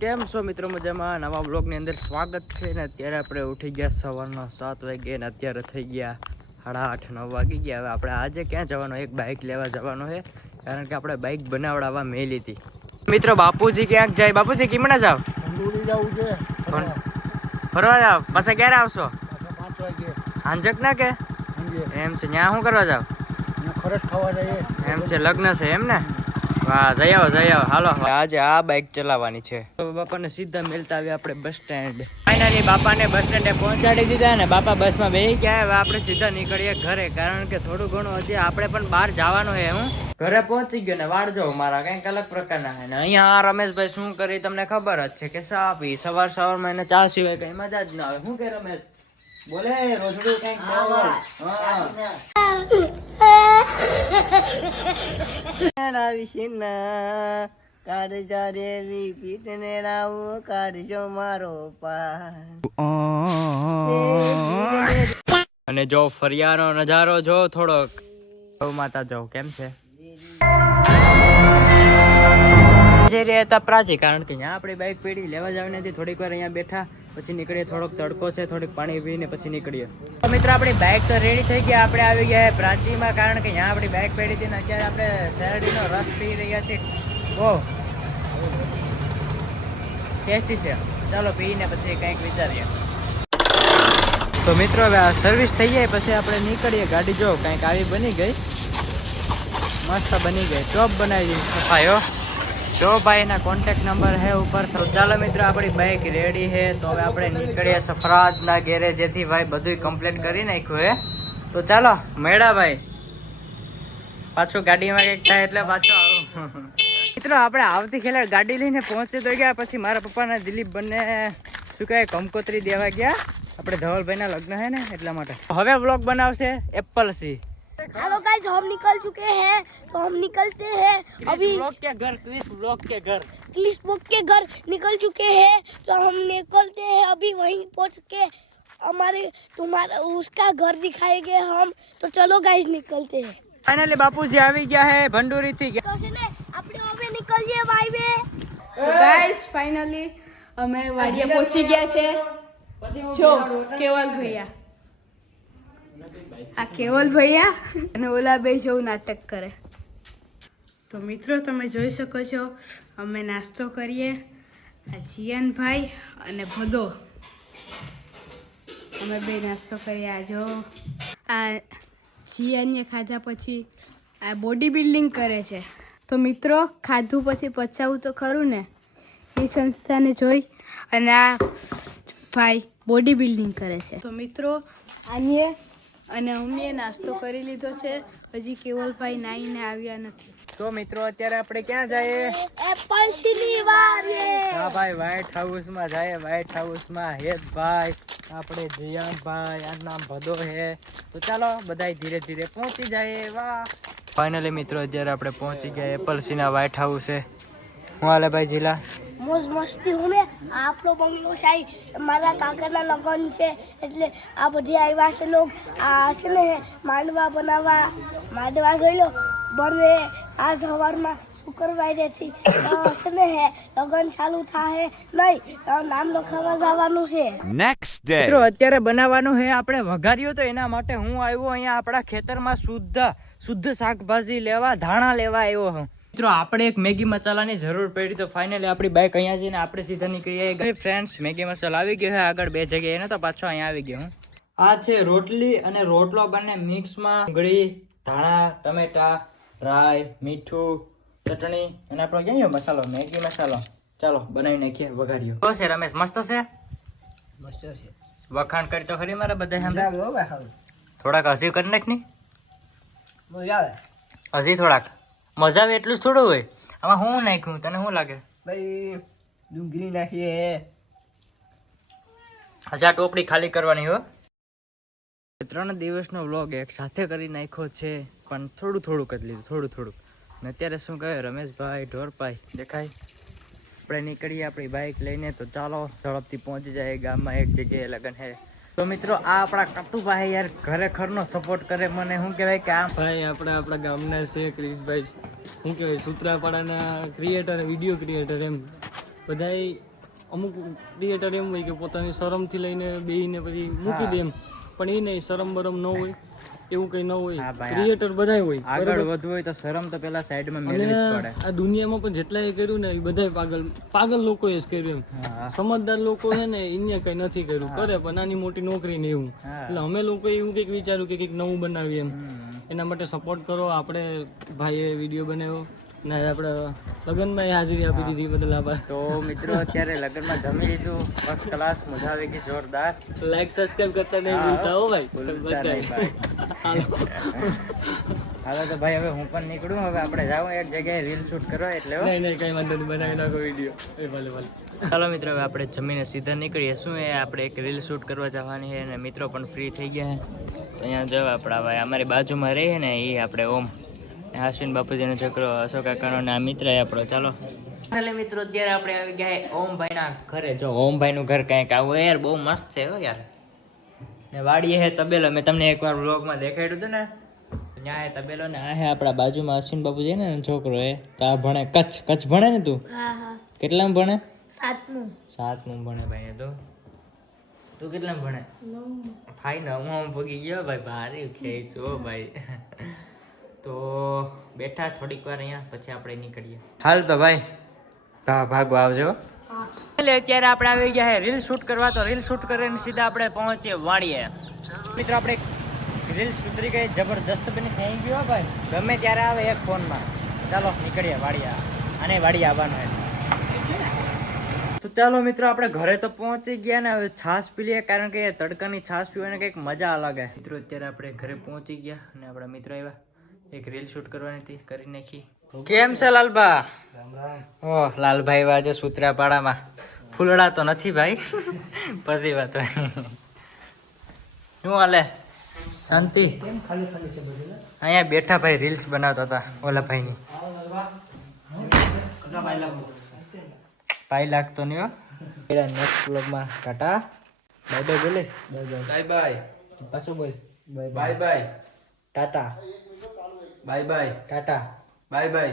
કેમ છો મિત્રો મજામાં? નવા બ્લોગની અંદર સ્વાગત છે ને અત્યારે આપણે ઉઠી ગયા સવારના સાત વાગે ને અત્યારે થઈ ગયા સાડા આઠ નવ વાગી ગયા. હવે આપણે આજે ક્યાં જવાનું? એક બાઇક લેવા જવાનું છે કારણ કે આપણે બાઇક બનાવડાવવા મેલી હતી. મિત્રો બાપુજી ક્યાંક જાય? બાપુજી કિમણે જાવ? ફરવા જાવ? પાછા ક્યારે આવશો? પાછા પાંચ વાગે. હાંજક ના કે? એમ છે. ત્યાં શું કરવા જાવ? એમ છે. લગ્ન છે એમ ને? વાહ જઈ આવો જઈ આવો. હાલો આજે આ બાઇક ચલાવવાની છે. બાપાને સીધા મેલતા આવ્યા આપણે બસ સ્ટેન્ડ ફાઇનલી બાપાને બસ સ્ટેન્ડે પહોંચાડી દીધા ને બાપા બસમાં બેસી ગયા. હવે આપણે સીધા નીકળીએ ઘરે કારણ કે થોડું ઘણું હજી આપણે પણ બહાર જવાનું છે હું ઘરે પહોંચી ગયો ને વાળ જો મારા કંઈક અલગ પ્રકારના છે. ને અહીંયા રમેશભાઈ શું કરી તમને ખબર જ છે કે ચા પી સવાર સવારમાં એને ચા સિવાય કઈ મજા જ ના આવે. શું કે રમેશ? બોલે રોજડું કંઈક બોલ હા રાવિશિના કારજા દેવી પીતને રાવ કારજો મારો અને જો ફરિયાનો નજારો જો થોડોક. ગૌ માતા જો કેમ છે? જે રહેતા પ્રાચી કારણ કે અહીંયા આપણી બાઇક પડી લેવા જવાની હતી થોડીક વાર અહીંયા બેઠા. પછી નીકળીએ, થોડોક તડકો છે, થોડીક પાણી પીને પછી નીકળીએ. તો મિત્રો, આપણી બાઇક તો રેડી થઈ ગયા આપણે આવી ગયા પ્રાચીમાં, કારણ કે અહીંયા આપણી બાઇક પડી હતી ને અત્યારે આપણે શેરડીનો રસ પી રહ્યા છીએ. ઓ. ટેસ્ટી છે. ચાલો પીને પછી કંઈક વિચારીએ. તો મિત્રો, હવે આ સર્વિસ થઈ જાય, પછી આપણે નીકળીએ ગાડી. જો, કંઈક આવી બની ગઈ. મસ્ત બની ગઈ. ટોપ બનાવી. સફાયો જો ભાઈના કોન્ટેક નંબર હે ઉપર, તો ચાલો મિત્રો, આપણી બાઇક રેડી છે. તો હવે આપણે નીકળીએ સફરાજના ગેરેજેથી ભાઈ બધું કમ્પ્લીટ કરી નાખ્યું હે તો ચાલો, મેળા ભાઈ. પાછું ગાડીમાં કંઈક થાય એટલે પાછો આવું. મિત્રો, આપણે આવતી ખેલા ગાડી લઈને પહોંચી તો ગયા, પછી મારા પપ્પાના દિલીપ બંને શું કહે કંકોત્રી દેવા ગયા. આપણે ધવલભાઈના લગ્ન છે ને, એટલા માટે. હવે વ્લોગ બનાવશે એપલ સી. हेलो गाइस हम निकल चुके हैं तो हम निकलते हैं अभी ब्लॉग के घर क्रिस ब्लॉग के घर क्लिस बुक के घर निकल चुके हैं तो हम निकलते हैं अभी वहीं पहुंच के हमारे तुम्हारा उसका घर दिखाएंगे हम तो चलो गाइस निकलते हैं ફાઇનલી બાપુજી આવી ગયા હે ભંડોરી થી તો છે ને આપણે હવે નીકળીએ ભાઈ બે ગાઈસ ફાઇનલી અમે વાડિયા પહોંચી ગયા છે જો કેવલ ભૈયા આ કેવલ ભૈયા અને ઓલા બે જેવું નાટક કરે. તો મિત્રો તમે જોઈ શકો છો અમે નાસ્તો કરીએ. આ જીયનભાઈ અને ભદો. અમે બે નાસ્તો કરીએ. આ જો આ જીયનને ખાધા પછી આ બોડી બિલ્ડિંગ કરે છે. તો મિત્રો ખાધું પછી પચાવવું તો ખરું ને? એ સંસ્થાને જોઈ અને આ ભાઈ બોડી બિલ્ડિંગ કરે છે. તો મિત્રો આનીએ અને અમીએ નાસ્તો કરી લીધો છે. હજી કેવલભાઈ નાઈને આવ્યા નથી. તો મિત્રો અત્યારે આપણે ક્યાં જઈએ? એપલ શનિવારે હા ભાઈ વ્હાઈટ હાઉસમાં જાય વ્હાઈટ હાઉસમાં હેત ભાઈ આપણે જીયાનભાઈ આ નામ ભદો હે. તો ચાલો બધાય ધીરે ધીરે પહોંચી જાય વાહ. ફાઇનલી મિત્રો અત્યારે આપણે પહોંચી ગયા. એપલ ના વ્હાઈટ હાઉસ હે હું હાલે ભાઈ જીલા મોજ મસ્તી હું ને આ આપણો બંગલો સાહી મારા કાકાના લગ્ન છે. એટલે આ બધી આવ્યા છે લોક. આ છે ને માંડવા બનાવવા. માંડવા જોઈ લો. બને આ સવારમાં શુક્રવારે છે છે ને હે લગ્ન ચાલુ થાય નહીં. નામ લખાવવા જવાનું છે. નેક્સ્ટ ડે મિત્રો અત્યારે બનાવવાનું હે આપણે વઘાર્યું તો એના માટે હું આવ્યો અહીંયા આપણા ખેતરમાં શુદ્ધ શુદ્ધ શાકભાજી લેવા ધાણા લેવા આવ્યો હું. મિત્રો આપણે એક મેગી મસાલાની જરૂર પડી તો ફાઇનલી આપણી બાઇક અહીંયા જઈને આપણે સીધા નીકળી ગઈ ફ્રેન્ડ્સ મેગી મસાલા આવી ગયો છે. આગળ બે જગ્યાએ ને તો પાછો અહીંયા આવી ગયો હું. આ છે રોટલી અને રોટલો બંને મિક્સમાં ડુંગળી ધાણા ટમેટા રાઈ મીઠું ચટણી અને આપણો ક્યાં મસાલો? મેગી મસાલો. ચાલો બનાવી નાખીએ વઘારીએ. તો છે રમેશ? મસ્ત છે? વખાણ કરી તો ખરી મારા બધા થોડાક હસી કરી નાખની હજી થોડાક. મજા આવે એટલું જ થોડું હોય. આમાં હું નાખ્યું? તને શું લાગે? ભાઈ ડુંગળી નાખીએ. હજા ટોપડી ખાલી કરવાની હો. ત્રણ દિવસનો વ્લોગ એક સાથે કરી નાખ્યો છે પણ થોડું થોડુંક જ લીધું થોડું થોડુંક. ને અત્યારે શું કહે? રમેશભાઈ ઢોરભાઈ દેખાય? આપણે નીકળીએ આપણી બાઇક લઈને તો ચાલો ઝડપથી પહોંચી જાય. ગામમાં એક જગ્યાએ લગન હે. તો મિત્રો આ આપણા કતુભાઈ યાર ખરેખરનો સપોર્ટ કરે મને. શું કહેવાય કે આ ભાઈ આપણે આપણા ગામના છે ક્રિશભાઈ. શું કહેવાય સૂત્રાપાડાના ક્રિએટર વીડિયો ક્રિએટર એમ. બધાય અમુક ક્રિએટર એમ હોય કે પોતાની શરમથી લઈને બેહીને પછી મૂકી દે એમ. પણ એ નહીં શરમ બરમ ન હોય. એવું કઈ ન હોય. ક્રિએટર બધાય હોય આગળ વધવું હોય તો શરમ તો પેલા સાઈડમાં મેળવી જ પડે. આ દુનિયામાં પણ જેટલાએ કર્યું ને એ બધા પાગલ પાગલ લોકોએ જ કર્યું એમ. સમજદાર લોકો છે ને એને કઈ નથી કર્યું. કરે પણ નાની મોટી નોકરી ને એવું. એટલે અમે લોકો એવું કંઈક વિચાર્યું કે કંઈક નવું બનાવીએ એમ. એના માટે સપોર્ટ કરો આપણે ભાઈએ વીડિયો બનાવ્યો ને આપણે લગ્નમાં હાજરી આપી દીધી બદલ આભાર. તો મિત્રો અત્યારે લગ્નમાં જમી લીધું. ફર્સ્ટ ક્લાસ મજા આવી ગઈ જોરદાર. લાઈક સબસ્ક્રાઇબ કરતા નહીં ભૂલતા હો ભાઈ. હાલો. તો ભાઈ હવે હું પણ નીકળું. હવે આપણે જાઉં. એક જગ્યાએ રીલ શૂટ કરવા એટલે. નહીં નહીં કઈ વાંધો નહીં. બનાવી નાખો વીડિયો એ ભલે ભલે. ચાલો મિત્રો હવે આપણે જમીને સીધા નીકળીએ. શું એ? આપણે એક રીલ શૂટ કરવા જવાની છે અને મિત્રો પણ ફ્રી થઈ ગયા છે. તો અહીંયા જવા આપણા ભાઈ અમારી બાજુમાં રહીએ ને એ આપણે ઓમ. હાસવીન બાપુજીનો છોકરો અશોક કાકાનો ને આ મિત્ર આપણો. ચાલો. એટલે મિત્રો અત્યારે આપણે આવી ગયા ઓમભાઈના ઘરે. જો ઓમભાઈનું ઘર કંઈક આવું યાર બહુ મસ્ત છે હો યાર. ને વાડીએ હે તબેલો. મેં તમને એકવાર વ્લોગમાં દેખાડ્યું હતું ને ત્યાં હે તબેલો ને આ હે આપણા બાજુમાં અશ્વિન છે ને છોકરો એ. તો આ ભણે કચ્છ કચ્છ ભણે ને તું? હા હા. કેટલામાં ભણે? સાતમું. સાતમું ભણે ભાઈ તો. તું કેટલામાં ભણે? ભાઈ નવમાં ભોગી ગયો ભાઈ ભારે ખેસો હો ભાઈ. તો બેઠા થોડીક વાર અહીંયા પછી આપણે નીકળીએ. હાલ તો ભાઈ ભાગવા આવજો. એટલે અત્યારે આપણે આવી ગયા છે રીલ શૂટ કરવા તો રીલ શૂટ કરીને સીધા આપણે પહોંચીએ વાળીએ મિત્રો આપણે રીલ સુધરી ગઈ જબરદસ્ત બની થઈ ગયો ભાઈ. ગમે ત્યારે આવે એક ફોનમાં. ચાલો નીકળીએ વાડિયા અને વાડિયા આવવાનું તો ચાલો મિત્રો આપણે ઘરે તો પહોંચી ગયા ને હવે છાશ પી લઈએ કારણ કે તડકાની છાશ પીવાની કંઈક મજા અલગ હે. મિત્રો અત્યારે આપણે ઘરે પહોંચી ગયા અને આપણા મિત્ર આવ્યા. એક રીલ શૂટ કરવાની હતી કરી નાખી. કેમ છે લાલબા ઓ લાલભાઈ આજે સૂત્રાપાડામાં. ફૂલડા તો નથી ભાઈ. પછી વાત શું હાલે? શાંતિ? અહીંયા બેઠા ભાઈ રીલ્સ બનાવતા હતા ઓલા ભાઈની. ભાઈ લાગતો નહીં હો. નેક્સ્ટ બ્લોગમાં ટાટા. બાય બાય બોલે. બાય બાય પાછું બોલ. Bye bye bye Tata. Bye bye Tata. Bye bye